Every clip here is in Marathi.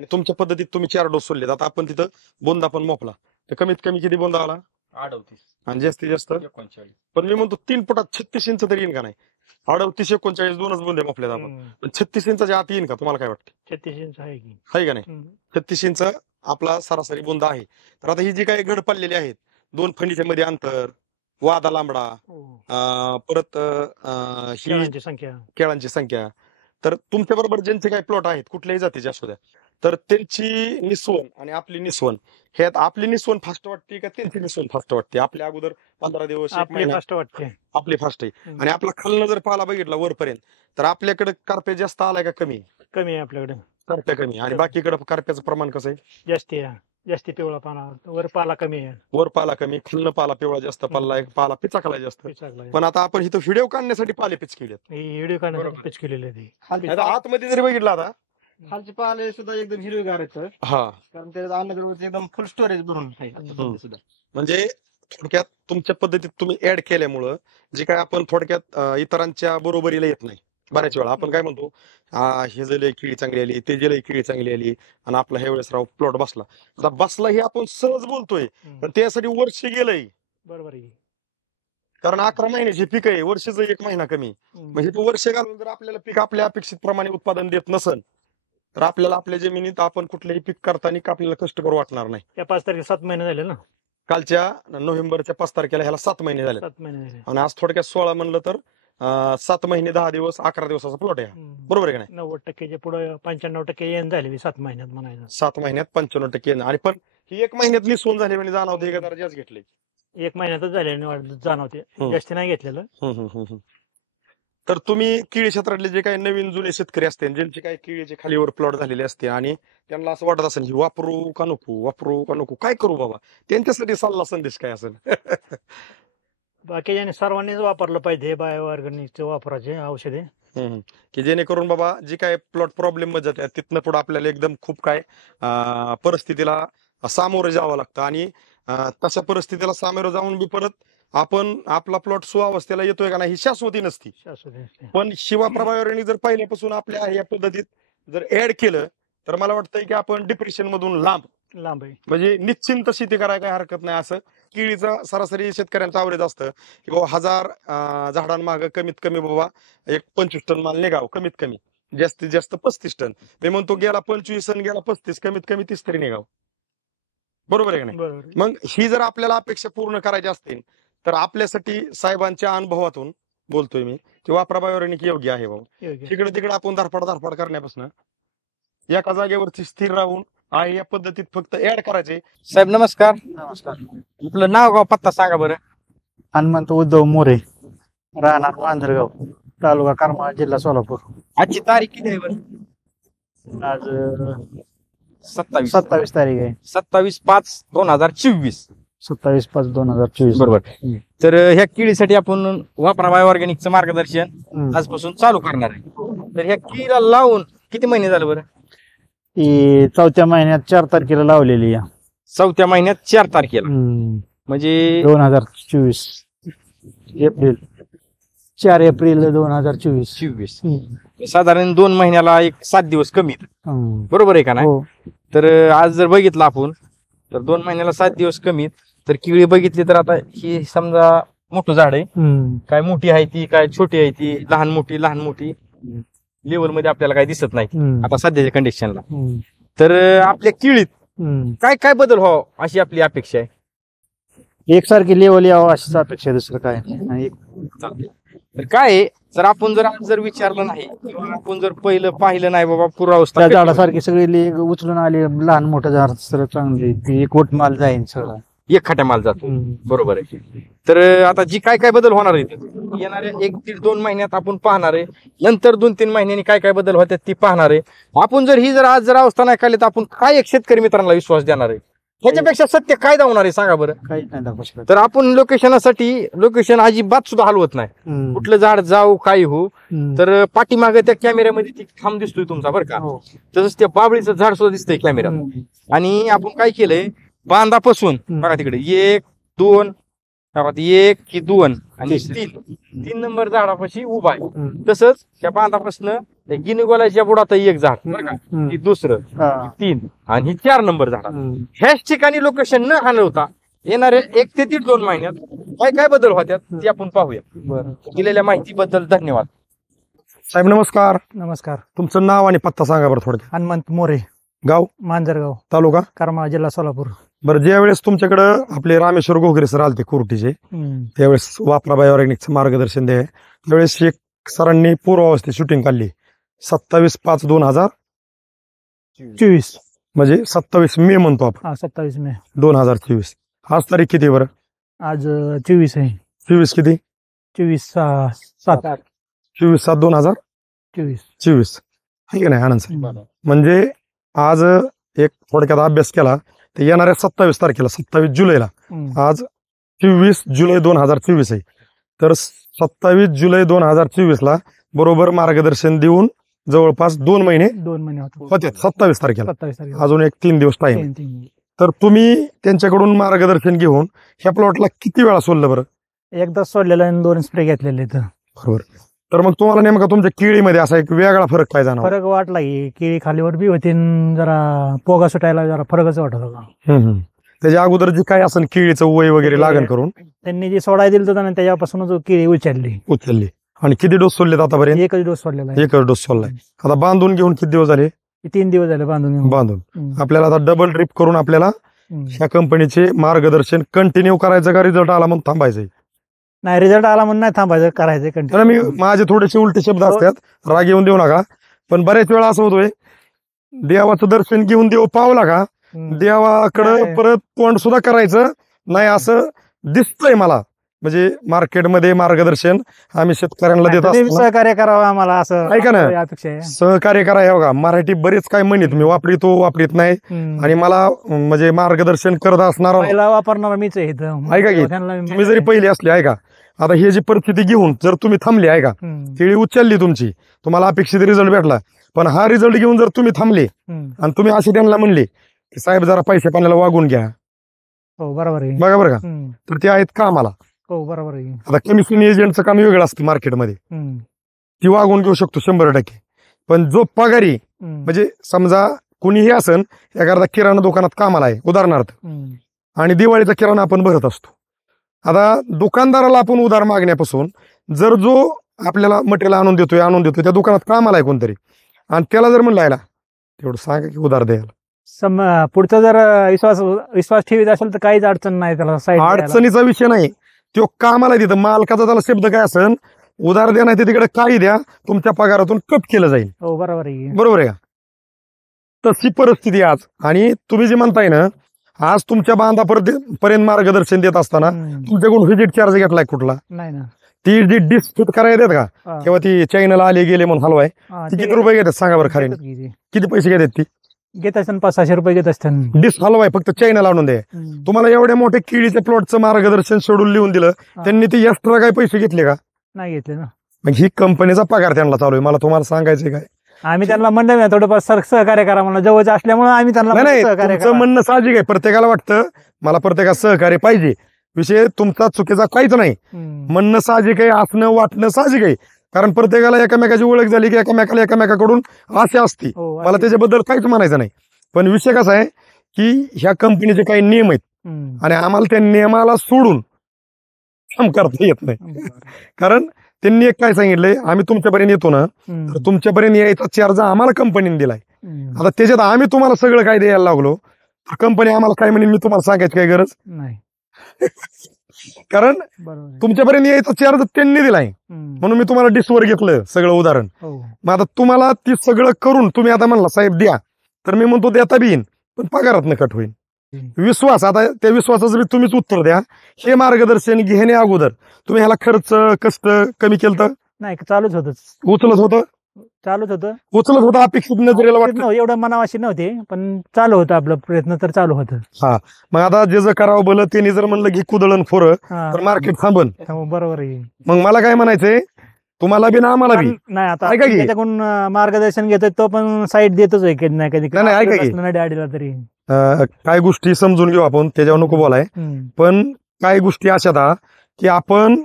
आणि तुमच्या पद्धतीत तुम्ही 4 डोस सोडलेत. आता आपण तिथं बोंदा पण मोपला तर कमीत कमी किती बोंदा आला 38 आणि जास्तीत जास्त 39 पण मी म्हणतो 3 फुटात 36 इंच तरी येईन का नाही 38 39 दोनच बोंदे मोपलेत आपण पण 36 इंचाच्या आत येईन का तुम्हाला काय वाटतं 36 इंच आहे की आहे का नाही 36 इंच आपला सरासरी बोंदा आहे. तर आता ही जी काही घड पडलेली आहेत 2 फणीच्या मध्ये अंतर वादा लांबडा परत ही शेळ्यांची संख्या केळांची संख्या तर तुमच्या बरोबर ज्यांचे काही प्लॉट आहेत कुठल्याही जातीचे असू द्या तर त्यांची निस्वन आणि आपली निस्वन ह्यात आपली निस्वन फास्ट वाटते का त्यांची निस्वन फास्ट वाटते आपल्या अगोदर 15 दिवस एक आपली महिना फास्ट वाटते आपली फास्ट आहे आणि आपला खालनं जर पाला बघितला वरपर्यंत तर आपल्याकडे कार्पे जास्त आलाय का कमी कमी आहे आपल्याकडे कार्प्या कमी आणि बाकीकडे कार्प्याचं प्रमाण कसं आहे जास्ती आहे जास्ती पिवळा पाना वर पाला कमी आहे वर पाला कमी खालनं पाला पिवळा जास्त पाला एक पाला पिचाकला जास्त पिचाकला पण आता आपण इथं व्हिडिओ काढण्यासाठी पाले पिच केलेत व्हिडिओ काढण्यासाठी पिच केलेली आहे ती. नाही तर आतमध्ये जरी बघितला आता खालचे पाले सुद्धा एकदम हिरवेगार आहेत हा कारण त्याच्यात अन्नद्रव्याचं एकदम फुल स्टोरेज भरून आहे सुद्धा म्हणजे थोडक्यात तुमच्या पद्धतीत तुम्ही ऍड केल्यामुळं जे काय आपण थोडक्यात इतरांच्या बरोबरीला येत नाही बऱ्याच वेळा आपण काय म्हणतो हे जे लय केळी चांगली आली ते जे लय केळी चांगली आली आणि आपला ह्या वेळेस राव प्लॉट बसला आता बसला हे आपण सहज बोलतोय पण त्यासाठी वर्ष गेलंय बरोबर आहे कारण 11 महिन्याची पीक आहे वर्षाचं 1 महिना कमी म्हणजे तो वर्ष घालून जर आपल्याला पीक आपल्या अपेक्षित प्रमाणे उत्पादन देत नसन तर आपल्याला आपल्या जमिनीत आपण कुठलंही पीक करताना आपल्याला कष्ट करू वाटणार नाही. या 5 तारखेला 7 महिने झाले ना कालच्या नोव्हेंबरच्या 5 तारखेला ह्याला 7 महिने झाले 7 महिने झाले आणि आज थोडक्यात 16 म्हणलं तर 7 महिने 10 दिवस 11 दिवसाचा प्लॉट आहे बरोबर आहे का नाही 90% पुढे 95% येण झाली 7 महिन्यात म्हणायचं 7 महिन्यात 95% आणि पण ही 1 महिन्यात निसवून झाली म्हणजे जाणवते का दर्जाच घेतले 1 महिन्यातच झाले जाणवते जास्ती नाही घेतलेलं. तर तुम्ही केळी क्षेत्रातले जे काही नवीन जुने शेतकरी असते ज्यांचे काही केळीचे खालीवर प्लॉट झालेले असते आणि त्यांना असं वाटत असेल की वापरू का नको काय करू बाबा त्यांच्यासाठी सल्ला संदेश काय असेल बाकी सर्वांनीच वापरलं पाहिजे बायो ऑर्गॅनिकचे वापराचे औषधे की जेणेकरून बाबा जी काय प्लॉट प्रॉब्लेम मध्ये जाते तिथनं पुढे आपल्याला एकदम खूप काय परिस्थितीला सामोरं जावं लागतं आणि तशा परिस्थितीला सामोरं जाऊन बी परत आपण आपला प्लॉट सुअवस्थेला येतोय का नाही ही शाश्वती नसती पण शिवा प्रभावरणी जर पहिल्यापासून आपल्या या पद्धतीत जर ऍड केलं तर मला वाटतंय की आपण डिप्रेशन मधून लांब आहे म्हणजे निश्चिंत शेती करायला काही हरकत नाही. असं केळीचं सरासरी शेतकऱ्यांचं आवरेज असतं की बाबा 1000 झाडांमागं कमीत कमी बाबा एक 25 टन माल निघाव कमीत कमी जास्तीत जास्त 35 टन मी म्हणतो गेला 25 आणि गेला 35 कमीत कमी 30 तरी निघाव बरोबर आहे का नाही. मग ही जर आपल्याला अपेक्षा पूर्ण करायची असतील तर आपल्यासाठी साहेबांच्या अनुभवातून बोलतोय मी की वापराबायोनिक योग्य आहे बाबा तिकडे तिकडे आपण धरपड करण्यापासून एका जागेवरती स्थिर राहून आहे या पद्धतीत फक्त ऍड करायचे. साहेब नमस्कार. आपलं नाव गाव पत्ता सांगा बरं. हनुमंत उद्धव मोरे राहणार मांजरगाव तालुका करमाळा जिल्हा सोलापूर. आजची तारीख किती आहे बरं आज 27 तारीख आहे 27/5/2024 27/5/2024 बरोबर. तर ह्या केळीसाठी आपण वापरा बायो ऑर्गॅनिकचं मार्गदर्शन आजपासून चालू करणार आहे. तर ह्या केळीला लावून किती महिने झाले बरं ही 4थ्या महिन्यात 4 तारखेला लावलेली आहे 4थ्या महिन्यात 4 तारखेला म्हणजे 2024 एप्रिल 4 एप्रिल 2024 साधारण 2 महिन्याला एक 7 दिवस कमी बरोबर आहे का नाही. तर आज जर बघितलं आपण तर 2 महिन्याला 7 दिवस कमी तर केळी बघितली तर आता ही समजा मोठं झाड आहे काय मोठी आहे ती काय छोटी आहे ती लहान मोठी लेवल मध्ये आपल्याला काही दिसत नाही आता सध्याच्या कंडिशनला. तर आपल्या केळीत काय काय बदल व्हावं अशी आपली अपेक्षा आहे. एकसारखी लेवल यावं अशीच अपेक्षा दुसरं काय नाही. तर काय जर आपण जर विचारलं नाही किंवा आपण जर पाहिलं नाही बाबा पुरावस्था त्या झाडासारखी सगळी उचलून आली लहान मोठं झाड सगळं चांगली ती एकवट माल जाईल सगळं एक खाट्या माल जातो बरोबर आहे. तर आता जी काय काय बदल होणार आहे येणाऱ्या 1-1.5-2 महिन्यात आपण पाहणार आहे. नंतर 2-3 महिन्यांनी काय काय बदल होतात ती पाहणार आहे. आपण जर आज अवस्था नाही काढली तर आपण काय एक शेतकरी मित्रांना विश्वास देणार आहे ह्याच्यापेक्षा सत्य काय दावणार आहे सांगा बरं. काहीच नाही दाखवू शकत. तर आपण लोकेशन अजिबात सुद्धा हलवत नाही कुठलं झाड जाऊ काही हो. तर पाठीमागे त्या कॅमेऱ्यामध्ये ती खांब दिसतोय तुमचा बरं का तसंच त्या बाबळीचं झाड सुद्धा दिसतंय कॅमेऱ्यात. आणि आपण काय केलंय बांधापासून बघा तिकडे 1, 2, गावात एक की दोन आणि तीन नंबर झाडापाशी उभा आहे. तसंच त्या बांधापासून गिनीगोलाच्या बुडात एक झाड बरं का, ही दुसरं, ही तीन आणि ही 4 नंबर झाड. ह्याच ठिकाणी लोकेशन न हलवता येणाऱ्या 1 ते 2 महिन्यात काय काय बदल होत्यात ते आपण पाहूया. दिलेल्या माहितीबद्दल धन्यवाद. साहेब नमस्कार. नमस्कार. तुमचं नाव आणि पत्ता सांगा बरं थोडक्यात. हनुमंत मोरे, गाव, मांजरगाव तालुका. करमाळा, जिल्हा सोलापूर. बरं, ज्या वेळेस तुमच्याकडं आपले रामेश्वर घोगरे सर आलते कुर्टीचे, त्यावेळेस वापरा बायोऑर्गॅनिकचं मार्गदर्शन द्याय, त्यावेळेस एक सरांनी पूर्वावस्थेत शूटिंग काढली 27/5/2024, 24. म्हणजे 27 मे म्हणतो आपण, 27 मे. 2024. आज तारीख किती बरं? आज 24 आहे. 24 किती? 24/7. 24/7/2024 आहे का नाही आनंद सर? म्हणजे आज एक थोडक्यात अभ्यास केला तर येणाऱ्या 27 तारखेला 27 जुलैला, आज 24 जुलै 2024 आहे, तर 27 जुलै 2024 ला बरोबर मार्गदर्शन देऊन जवळपास 2 महिने 2 महिने होते. 27 तारखेला 27 तारखेला. अजून एक 3 दिवस टाइम. तर तुम्ही त्यांच्याकडून मार्गदर्शन घेऊन ह्या प्लॉटला किती वेळा सोडलं बरं? एकदा सोडलेलं आणि 2 स्प्रे घेतलेले. बरोबर. तर मग तुम्हाला नेमका तुमच्या केळीमध्ये असा एक वेगळा फरक काय जाणवला? फरक वाटला की केळी खालीवर बी होती आणि जरा पोगा सुटायला जरा फरकच वाटत होता. त्याच्या अगोदर जी काय असेल केळीचं वय वगैरे लागण करून त्यांनी जे सोडायला दिलं होतं ना त्याच्यापासूनच केळी उचलली. आणि किती डोस सोडलेत आतापर्यंत? एकच डोस सोडलेला आहे. एकच डोस सोडलाय. आता बांधून घेऊन किती दिवस झाले? 3 दिवस झाले बांधून. आपल्याला आता डबल ड्रिप करून आपल्याला ह्या कंपनीचे मार्गदर्शन कंटिन्यू करायचं का रिझल्ट आला म्हणून थांबायचं? नाही, रिझल्ट आला म्हणून नाही थांबायचं, करायचं कंटिन्यू. मी माझे थोडेसे उलटे शब्द असतात, राग येऊन देऊ नका, पण बऱ्याच वेळा असं होतोय देवाचं दर्शन घेऊन देव पावला का देवाकडं परत तोंड सुद्धा करायचं नाही असं दिसतंय मला. म्हणजे मार्केटमध्ये मार्गदर्शन आम्ही शेतकऱ्यांना देत असतो, सहकार्य करावं आम्हाला असं ऐका ना, अपेक्षा आहे. सहकार्य करा. हे बघा, मराठी बरीच काय म्हणत मी वापरितो वापरीत नाही, आणि मला म्हणजे मार्गदर्शन करत असणार वापरणार मीच आहे इथं. ऐका की तुम्ही जरी पहिले असले, ऐका आता हे जी परिस्थिती घेऊन जर तुम्ही थांबले, ऐका केळी उचलली तुमची, तुम्हाला अपेक्षित रिझल्ट भेटला, पण हा रिझल्ट घेऊन जर तुम्ही थांबले आणि तुम्ही असे त्यांना म्हणले की साहेब जरा पैसे पाण्याला वागून घ्या, हो बरोबर आहे, बघा बरं का, तर ते आहेत का आम्हाला. हो बरोबर आहे. आता केमिस्ट्री एजंटचं काम वेगळं असतं मार्केटमध्ये, ती वागून घेऊ शकतो 100%, पण जो पगारी म्हणजे समजा कुणीही असन एखादा किराणा दुकानात कामाला आहे उदाहरणार्थ, आणि दिवाळीचा किराणा आपण भरत असतो. आता दुकानदाराला आपण उधार मागण्यापासून जर जो आपल्याला मटेरियल आणून देतोय त्या दुकानात कामाला आहे कोणतरी, आणि त्याला जर म्हणलं तेवढं सांगा की उधार द्यायला, पुढचा जर विश्वास ठेवीत असेल तर काहीच अडचण नाही त्याला. अडचणीचा विषय नाही, तो कामाला तिथं मालकाचा त्याला शब्द काय असेल, उधार द्या नाही ते तिकडे काही द्या, तुमच्या पगारातून कट केलं जाईल. हो बरोबर आहे. बरोबर आहे का? तशी परिस्थिती आज. आणि तुम्ही जे म्हणताय ना, आज तुमच्या बांधापर्यंत मार्गदर्शन देत असताना तुमच्याकडून व्हिजिट चार्ज घेतलाय कुठला? नाही ना. ती जी डिश फिट करायला देत का किंवा ती चॅनल आले गेले म्हणून हलवाय, ती किती रुपये घेतात सांगा बरं खरे? किती पैसे घेतात ती? घेत असताना 500-600 रुपये घेत असताना डिश हलवाय फक्त चॅनल आणून द्या. तुम्हाला एवढ्या मोठ्या केळीच्या प्लॉटचं मार्गदर्शन शेड्यूल लिहून दिलं, त्यांनी ते एक्स्ट्रा काय पैसे घेतले का? नाही घेतले ना. मग ही कंपनीचा पगार त्यांना चालू आहे. मला तुम्हाला सांगायचं काय, आम्ही त्यांना म्हणलं ना थोडंफार सहकार्य करा, मला जवळच असल्यामुळे आम्ही त्यांना सहकार्य तुमचं म्हणणं साहजिक आहे, प्रत्येकाला वाटतं मला प्रत्येकात सहकार्य पाहिजे, विषय तुमचा चुकीचा काहीच नाही, म्हणणं साहजिक आहे, असणं वाटणं साहजिक आहे, कारण प्रत्येकाला एकमेकाची ओळख झाली की एकमेकाकडून आशा असते. मला त्याच्याबद्दल काहीच म्हणायचं नाही, पण विषय कसा आहे की ह्या कंपनीचे काही नियम आहेत आणि आम्हाला त्या नियमाला सोडून काम करता येत नाही. कारण त्यांनी एक काय सांगितलंय, आम्ही तुमच्यापर्यंत येतो ना, तर तुमच्यापर्यंत यायचा चार्ज आम्हाला कंपनीने दिलाय. आता त्याच्यात आम्ही तुम्हाला सगळं काय द्यायला लागलो तर कंपनी आम्हाला काय म्हणेल मी तुम्हाला सांगायची काही गरज नाही. कारण तुमच्यापर्यंत यायचा चार्ज त्यांनी दिलाय, म्हणून मी तुम्हाला डिशवर घेतलं सगळं उदाहरण. मग आता तुम्हाला ती सगळं करून तुम्ही आता म्हणला साहेब द्या, तर मी म्हणतो देता बी येईन, पण पगारात न कट होईल. विश्वास, आता त्या विश्वासाचं बी तुम्हीच उत्तर द्या. हे मार्गदर्शन घेणे अगोदर तुम्ही ह्याला खर्च कष्ट कमी केलं? नाही, चालूच होत, उचलत होतं अपेक्षित नजरेला वाटतं एवढं मनावाशी नव्हते, पण चालू होतं आपलं प्रयत्न तर चालू होतं. हा, मग आता जे जर करावं बोल त्यांनी जर म्हणलं की कुदळण खोरं तर मार्केट थांबन. बरोबर आहे. मग मला काय म्हणायचंय, तुम्हाला बी ना आम्हाला बी नाही, आता त्याच्याकडून मार्गदर्शन घेतोय तो पण साईड देतोच आहे कधी नाही कधी. ऐका की अडीला तरी काय गोष्टी समजून घेऊ आपण, त्याच्यावर नको बोलाय, पण काही गोष्टी अशा आहेत की आपण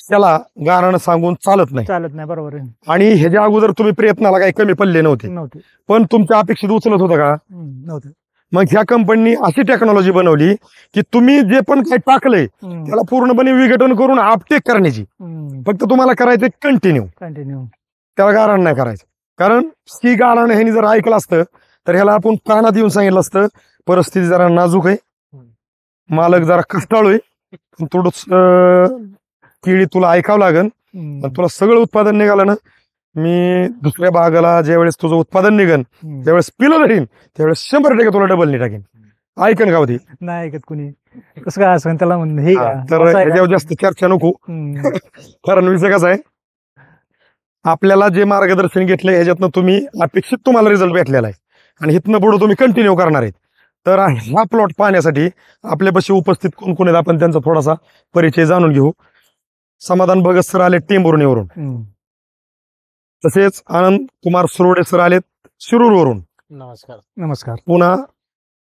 त्याला गाणं सांगून चालत नाही. चालत नाही, बरोबर आहे. आणि ह्याच्या अगोदर तुम्ही प्रयत्नाला काही कमी पडले नव्हते, नव्हते. पण तुमच्या अपेक्षित उचलत होतं का? नव्हते. मग ह्या कंपनीने अशी टेक्नॉलॉजी बनवली की तुम्ही जे पण काही टाकलंय त्याला पूर्णपणे विघटन करून अपटेक करण्याची. फक्त तुम्हाला करायचं कंटिन्यू, कंटिन्यू. त्याला गारण नाही करायचं. कारण ती गाणं ह्यानी जर ऐकलं असतं तर ह्याला आपण कानात येऊन सांगितलं असतं परिस्थिती जरा नाजूक आहे, मालक जरा कष्टाळू आहे, थोडंच केळी तुला ऐकावं लागेल, पण तुला सगळं उत्पादन निघालं ना, मी दुसऱ्या भागाला ज्यावेळेस तुझं उत्पादन निघन त्यावेळेस पिलं धरीन, त्यावेळेस 100% तुला डबल नाही टाकेन. ऐकन का होती? नाही ऐकत कुणी. कसं काय असं त्याला म्हणणं हे का? तर असं आहे का? ह्याच्यावर जास्त चर्चा नको. कारण विषय कसा आहे, आपल्याला जे मार्गदर्शन घेतलंय ह्याच्यातनं तुम्ही अपेक्षित तुम्हाला रिझल्ट भेटलेला आहे आणि इथनं पुढे तुम्ही कंटिन्यू करणार आहेत. तर हा प्लॉट पाहण्यासाठी आपल्यापाशी उपस्थित कोण कोण आहेत आपण त्यांचा थोडासा परिचय जाणून घेऊ. समाधान भगत सर आले टेंभुर्णीवरून, तसेच आनंद कुमार सुरोडे सर आलेत शिरूरवरून, नमस्कार. नमस्कार. पुणा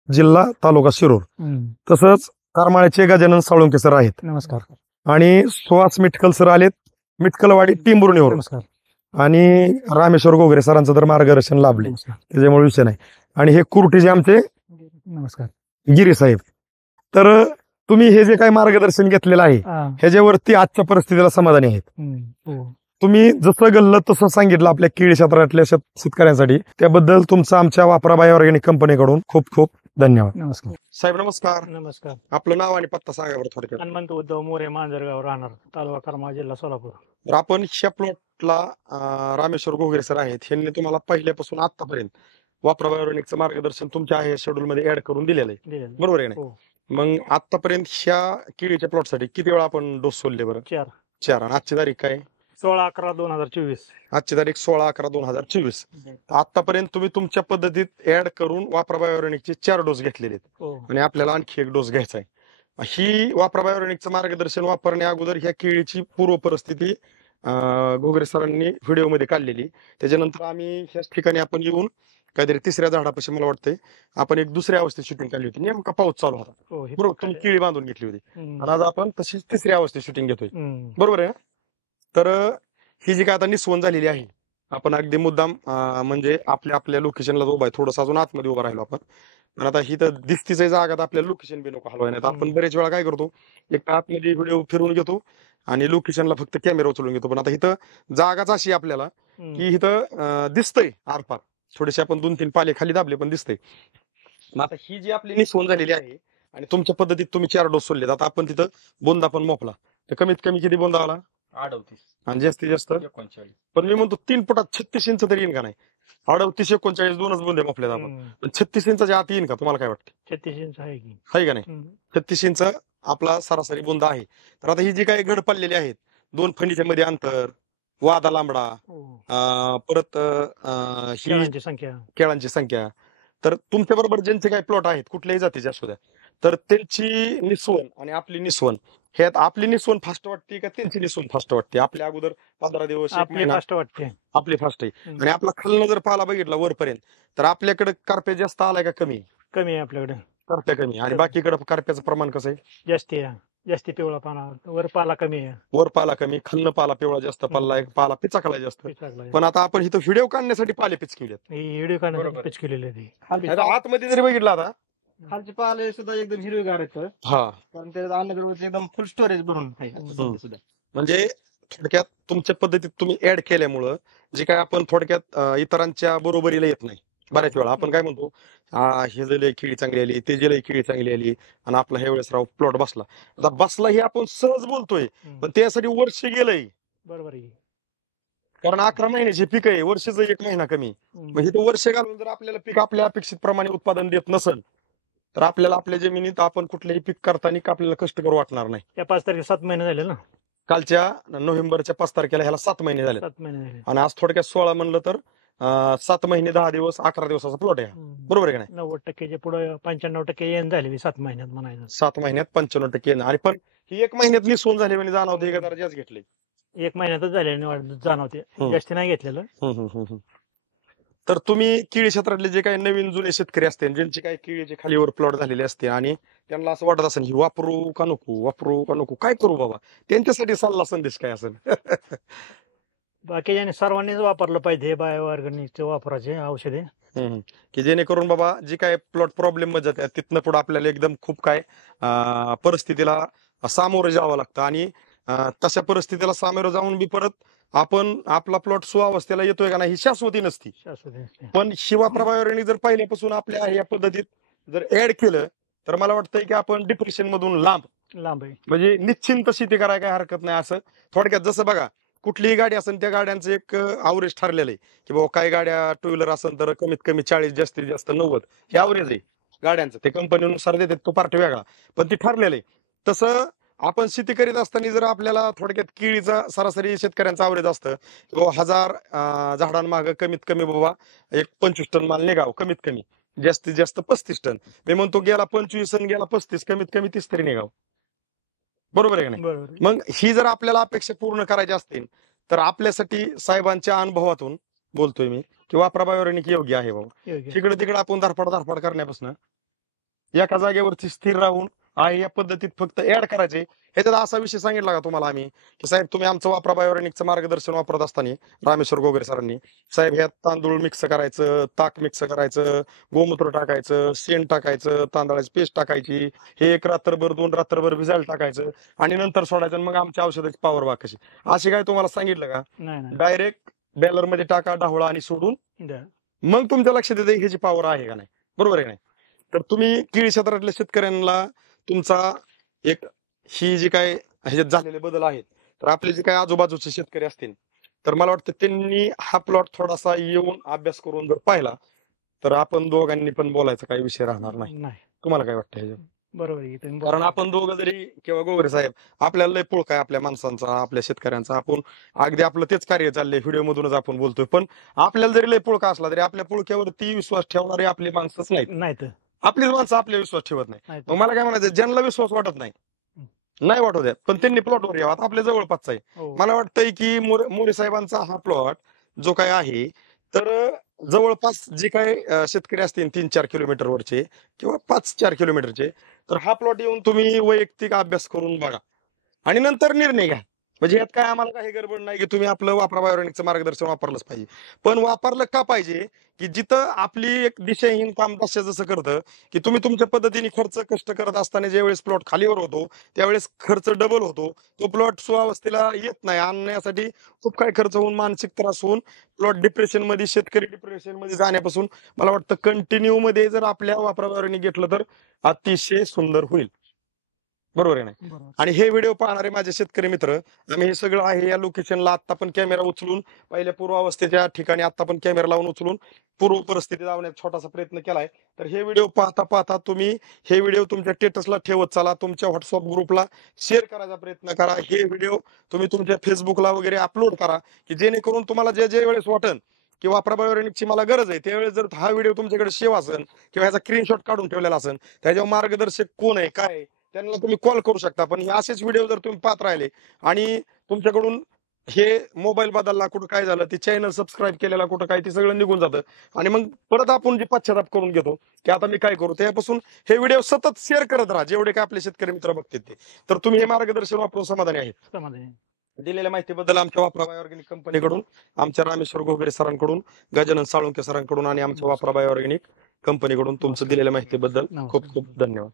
जिल्हा तालुका शिरूर. तसंच करमाळ्याचे गजानन साळुंके सर आहेत नमस्कार. आणि सुहास मिटकल सर आलेत मिटकलवाडी टेंभुर्णीवरून. नमस्कार. आणि रामेश्वर गोगरे सरांचं तर मार्गदर्शन लाभले, नमस्कार. त्याच्यामुळे विषय नाही. आणि हे कुर्टीचे आमचे नमस्कार. गिरी साहेब. तर तुम्ही हे जे काही मार्गदर्शन घेतलेलं आहे हा. ह्याच्यावरती आजच्या परिस्थितीला समाधानी आहेत. हो. तुम्ही जसं गल्लं तसं सांगितलं आपल्या केळी क्षेत्रातल्या शेतकऱ्यांसाठी, त्याबद्दल तुमचं आमच्या वापरा बाय ऑर्गॅनिक कंपनीकडून खूप खूप धन्यवाद. नमस्कार. साहेब नमस्कार. नमस्कार. आपलं नाव आणि पत्ता सांगा बरं थोडक्यात. हनुमंत उद्धव मोरे, मांजरगाव, राहणार तालुका करमाळा, जिल्हा सोलापूर. तर आपण ह्या प्लॉटला रामेश्वर गोगरे सर आहेत, ह्यांनी तुम्हाला पहिल्यापासून आतापर्यंत वापरा बाय ऑर्गॅनिकचं मार्गदर्शन तुमच्या आहे शेड्यूल मध्ये ऍड करून दिलेलं आहे, दिलेलं. बरोबर आहे ना? हो. मग आतापर्यंत ह्या केळीच्या प्लॉटसाठी किती वेळा आपण डोस सोडले बरं? 4. 4. आणि आजची तारीख काय? 16/11/2024. आजची तारीख 16/11/2024. आतापर्यंत तुम्ही तुमच्या पद्धतीत ऍड करून वापरा बाय ऑर्गॅनिकचे 4 डोस घेतलेले आहेत हो. आणि आपल्याला आणखी 1 डोस घ्यायचा आहे. ही वापरा बाय ऑर्गॅनिकचं मार्गदर्शन वापरण्या अगोदर ह्या केळीची पूर्व परिस्थिती घोगरे सरांनी व्हिडिओमध्ये काढलेली. त्याच्यानंतर आम्ही ह्याच ठिकाणी आपण येऊन काहीतरी 3ऱ्या झाडापाशी मला वाटतंय आपण एक दुसऱ्या अवस्थेत शूटिंग काढली होती, नेमका पाऊस चालू होता, हो. हे बरोबर? तुम्ही केळी बांधून घेतली होती आणि आज आपण तशीच 3ऱ्या अवस्थेत शूटिंग घेतोय, बरोबर आहे ना? तर ही जी काय आता निस्वन झालेली आहे, आपण अगदी मुद्दाम म्हणजे आपल्या लोकेशनला उभा आहे, थोडंसं अजून आतमध्ये उभा राहिलो आपण. पण आता ही तर दिसतीच जागा, आपल्या लोकेशन बी नको हलवाय नाही. आपण बरेच वेळा काय करतो, एक आतमध्ये व्हिडिओ फिरवून घेतो आणि लोकेशनला फक्त कॅमेरा उचलून घेतो. पण आता इथं जागाच अशी आपल्याला की इथं दिसतंय आरपार, थोडेसे आपण 2-3 पाले खाली दाबले पण दिसतंय. मग आता ही जी आपली निस्वन झालेली आहे आणि तुमच्या पद्धतीत तुम्ही 4 डोस सोडलेत, आता आपण तिथं बोंदा पण मोपला, तर कमीत कमी किती बोंदा आला? 38 आणि जास्तीत जास्त 39. पण मी म्हणतो 3 फुटात 36 इंच तरी येईन का नाही? 38, 39 2च बोंदे मोपल्यात आपण, पण 36 इंचाच्या आत येईन का? तुम्हाला काय वाटतं? 36 इंच आहे की. आहे का नाही? 36 इंच आपला सरासरी बोंदा आहे. तर आता ही जी काही घड पडलेली आहेत, 2 फणीच्या मध्ये अंतर, वादा लांबडा, परत ही शेळ्यांची संख्या. केळांची संख्या, तर तुमच्या बरोबर ज्यांचे काही प्लॉट आहेत कुठल्याही जातीचे असू द्या, तर त्यांची निस्वन आणि आपली निस्वन, ह्यात आपली निस्वन फास्ट वाटते का त्यांची निस्वन फास्ट वाटते? आपल्या अगोदर 15 दिवस, 1 आपली महिना फास्ट वाटते. आपली फास्ट आहे. आणि आपला खालनं जर पाला बघितला वरपर्यंत, तर आपल्याकडे करप्या जास्त आलाय का कमी? कमी आहे आपल्याकडे. करप्या कमी आणि बाकीकडे करप्याचं प्रमाण कसं आहे? जास्ती आहे. जास्ती पिवळा पाना, वर पाला कमी आहे. वर पाला कमी, खालनं पाला पिवळा जास्त, पाला पिचाकला जास्त. पण आता आपण इथं व्हिडिओ काढण्यासाठी पाले पिचकिलेत. व्हिडिओ काढण्यासाठी पिच केलेली आहे ती. आतमध्ये जरी बघितलं आता, खालचे पाले सुद्धा एकदम हिरवेगार आहेत, हा कारण त्याच्यात अन्नद्रव्याचं एकदम फुल स्टोरेज भरून आहे सुद्धा. म्हणजे थोडक्यात तुमच्या पद्धतीत तुम्ही ऍड केल्यामुळं जे काय आपण थोडक्यात इतरांच्या बरोबरीला येत नाही. बऱ्याच वेळा आपण काय म्हणतो, हे जे लय केळी चांगली आली, ते जे लय केळी चांगली आली आणि आपला ह्या वेळेस राव प्लॉट बसला. आता बसला हे आपण सहज बोलतोय, पण त्यासाठी वर्ष गेलंय. बरोबर आहे. कारण 11 महिन्याचे पीक आहे, वर्षाचं 1 महिना कमी. म्हणजे ते वर्ष घालून जर आपल्याला पीक आपल्या अपेक्षित प्रमाणे उत्पादन देत नसेल, तर आपल्याला आपल्या जमिनीत आपण कुठलंही पीक करताना आपल्याला कष्ट करू वाटणार नाही. या 5 तारखेला 7 महिने झाले ना. कालच्या नोव्हेंबरच्या 5 तारखेला ह्याला 7 महिने झाले 7 महिने झाले. आणि आज थोडक्यात 16 म्हणलं तर 7 महिने 10 दिवस 11 दिवसाचा प्लॉट आहे, बरोबर आहे का नाही? 90% पुढे 95% येण झाली 7 महिन्यात म्हणायचं. 7 महिन्यात 95% येणं. आणि पण ही 1 महिन्यात निसवून झाली म्हणजे जाणवते का जरा जास्त घेतले? 1 महिन्यातच झाले जाणवते, जास्ती नाही घेतलेलं. तर तुम्ही केळी क्षेत्रातले जे काही नवीन जुने शेतकरी असतील ज्यांचे काही केळीचे खालीवर प्लॉट झालेले असते आणि त्यांना असं वाटत असेल ही वापरू का नको काय करू बाबा, त्यांच्यासाठी सल्ला संदेश काय असेल? बाकीच्याने सर्वांनीच वापरलं पाहिजे बायो ऑर्गॅनिकचे वापराचे औषधे. की जेणेकरून बाबा जी काय प्लॉट प्रॉब्लेम मध्ये जातात तिथनं पुढे आपल्याला एकदम खूप काय परिस्थितीला सामोरं जावं लागतं आणि तशा परिस्थितीला सामोरं जाऊन बी परत आपण आपला प्लॉट सुअवस्थेला येतोय का नाही ही शाश्वती नसती. शाश्वती असते. पण शिवाप्रभावरणी जर पहिल्यापासून आपल्या या पद्धतीत जर ऍड केलं तर मला वाटतंय की आपण डिप्रेशन मधून लांब लांब आहे. म्हणजे निश्चिंत शेती करायला काही हरकत नाही. असं थोडक्यात जसं बघा कुठलीही गाडी असेल त्या गाड्यांचं एक अवरेज ठरलेलं आहे की बाबा काही गाड्या टू व्हीलर असेल तर कमीत कमी 40 जास्तीत जास्त 90 हे अवरेज आहे गाड्यांचं. ते कंपनीनुसार देतात तो पार्ट वेगळा पण ते ठरलेलं आहे. तसं आपण शेती करीत असताना जर आपल्याला थोडक्यात केळीचा सरासरी शेतकऱ्यांचा अवरेज असतं की बाबा 1000 झाडांमागं कमीत कमी बाबा एक 25 टन माल निघावं कमीत कमी, जास्तीत जास्त 35 टन. मी म्हणतो गेला 25 आणि गेला 35 कमीत कमी 30 तरी निघावं. बरोबर आहे का नाही? बरोबर. मग ही जर आपल्याला अपेक्षा पूर्ण करायची असतील तर आपल्यासाठी साहेबांच्या अनुभवातून बोलतोय मी किंवा प्रभावरणिक योग्य आहे बाबा. योग्य. तिकडे तिकडे आपण धरपड करण्यापासून एका जागेवरती स्थिर राहून आहे या पद्धतीत फक्त ऍड करायचे. ह्याच्यात असा विषय सांगितला का तुम्हाला आम्ही की साहेब तुम्ही आमचं वापरा बायोरेनिकचं मार्गदर्शन वापरत असताना रामेश्वर गोगरे सरांनी साहेब ह्यात तांदूळ मिक्स करायचं, ताक मिक्स करायचं, गोमूत्र टाकायचं, शेण टाकायचं, तांदळाची पेस्ट टाकायची, हे एक रात्रभर 2 रात्रभर भिजायला टाकायचं आणि नंतर सोडायचं आणि मग आमच्या औषधाची पॉवर बघा कशी. अशी काय तुम्हाला सांगितलं का? नाही डायरेक्ट बॅलर मध्ये टाका ढवळा आणि सोडून द्या. मग तुमच्या लक्षात येते ह्याची पॉवर आहे का नाही. बरोबर आहे का नाही? तर तुम्ही केळी क्षेत्रातल्या शेतकऱ्यांना तुमचा एक ही जी काय ह्याच्यात झालेले बदल आहेत तर आपले जे काही आजूबाजूचे शेतकरी असतील तर मला वाटतं त्यांनी हा प्लॉट थोडासा येऊन अभ्यास करून जर पाहिला तर आपण दोघांनी पण बोलायचा काही विषय राहणार नाही. नाही. तुम्हाला काय वाटतं ह्याच्यात? बरोबर आहे. तुम्ही कारण आपण दोघं जरी किंवा गोगरे साहेब आपल्याला लय पुळका आहे आपल्या माणसांचा आपल्या शेतकऱ्यांचा. आपण अगदी आपलं तेच कार्य चाललंय व्हिडिओ मधूनच आपण बोलतोय पण आपल्याला जरी लय पुळका असला तरी आपल्या पुळक्यावरती विश्वास ठेवणारे आपली माणसंच नाहीत. नाही तर आपलीच माणसं आपले विश्वास ठेवत नाही. नाही मग मला काय म्हणायचं ज्यांना विश्वास वाटत नाही नाही वाटू द्या पण त्यांनी प्लॉटवर यावं. आता आपल्या जवळपासचा आहे. हो. मला वाटतंय की मोरे साहेबांचा हा प्लॉट जो काय आहे तर जवळपास जे काय शेतकरी असतील 3-4 किलोमीटरवरचे किंवा 5-4 किलोमीटरचे तर हा प्लॉट येऊन तुम्ही वैयक्तिक अभ्यास करून बघा आणि नंतर निर्णय घ्या. म्हणजे यात काय आम्हाला काही गडबड नाही की तुम्ही आपलं वापरा बायोरेनिकचं मार्गदर्शन वापरलंच पाहिजे. पण वापरलं का पाहिजे की जिथं आपली एक दिशाहीन काम दशा जसं करतं की तुम्ही तुमच्या पद्धतीने खर्च कष्ट करत असताना ज्यावेळेस प्लॉट खालीवर होतो त्यावेळेस खर्च डबल होतो. तो प्लॉट सुअवस्थेला येत नाही. आणण्यासाठी खूप काय खर्च होऊन मानसिक त्रास होऊन प्लॉट डिप्रेशन मध्ये शेतकरी डिप्रेशन मध्ये जाण्यापासून मला वाटतं कंटिन्यू मध्ये जर आपल्या वापरा बायोरेनिक घेतलं तर अतिशय सुंदर होईल. बरोबर आहे ना? बरोबर. आणि हे व्हिडिओ पाहणारे माझे शेतकरी मित्र आम्ही हे सगळं आहे या लोकेशनला आता पण कॅमेरा उचलून पहिल्या पूर्वावस्थेच्या ठिकाणी आता पण कॅमेरा लावून उचलून पूर्व परिस्थिती लावण्याचा छोटासा प्रयत्न केलाय. तर हे व्हिडिओ पाहता पाहता तुम्ही हे व्हिडिओ तुमच्या स्टेटसला ठेवत चला, तुमच्या व्हॉट्सअप ग्रुपला शेअर करायचा प्रयत्न करा. हे व्हिडिओ तुम्ही तुमच्या फेसबुकला वगैरे अपलोड करा की जेणेकरून तुम्हाला जे वेळेस वाटन की वापरा बायोरेनिकची मला गरज आहे त्यावेळेस जर हा व्हिडिओ तुमच्याकडे सेव्ह असेल किंवा ह्याचा स्क्रीनशॉट काढून ठेवलेला असेल त्याच्यावर मार्गदर्शक कोण आहे काय आहे, त्यांना तुम्ही कॉल करू शकता. पण हे असेच व्हिडिओ जर तुम्ही पाहत राहिले आणि तुमच्याकडून हे मोबाईल बदलला कुठं काय झालं ते चॅनल सबस्क्राईब केलेला कुठं काय ते सगळं निघून जातं आणि मग परत आपण जे पश्चाताप करून घेतो की आता मी काय करू त्यापासून हे व्हिडिओ सतत शेअर करत राहा जेवढे काय आपले शेतकरी मित्र बघतील ते. तर तुम्ही हे मार्गदर्शन वापरून समाधानी आहेत. समाधानी आहे. दिलेल्या माहितीबद्दल आमच्या वापरा बायोऑर्गॅनिक कंपनीकडून आमच्या रामेश्वर घोगरे सरांकडून गजानन साळुंके सरांकडून आणि आमच्या वापरा बायोऑर्गॅनिक कंपनीकडून तुमचं दिलेल्या माहितीबद्दल खूप खूप धन्यवाद.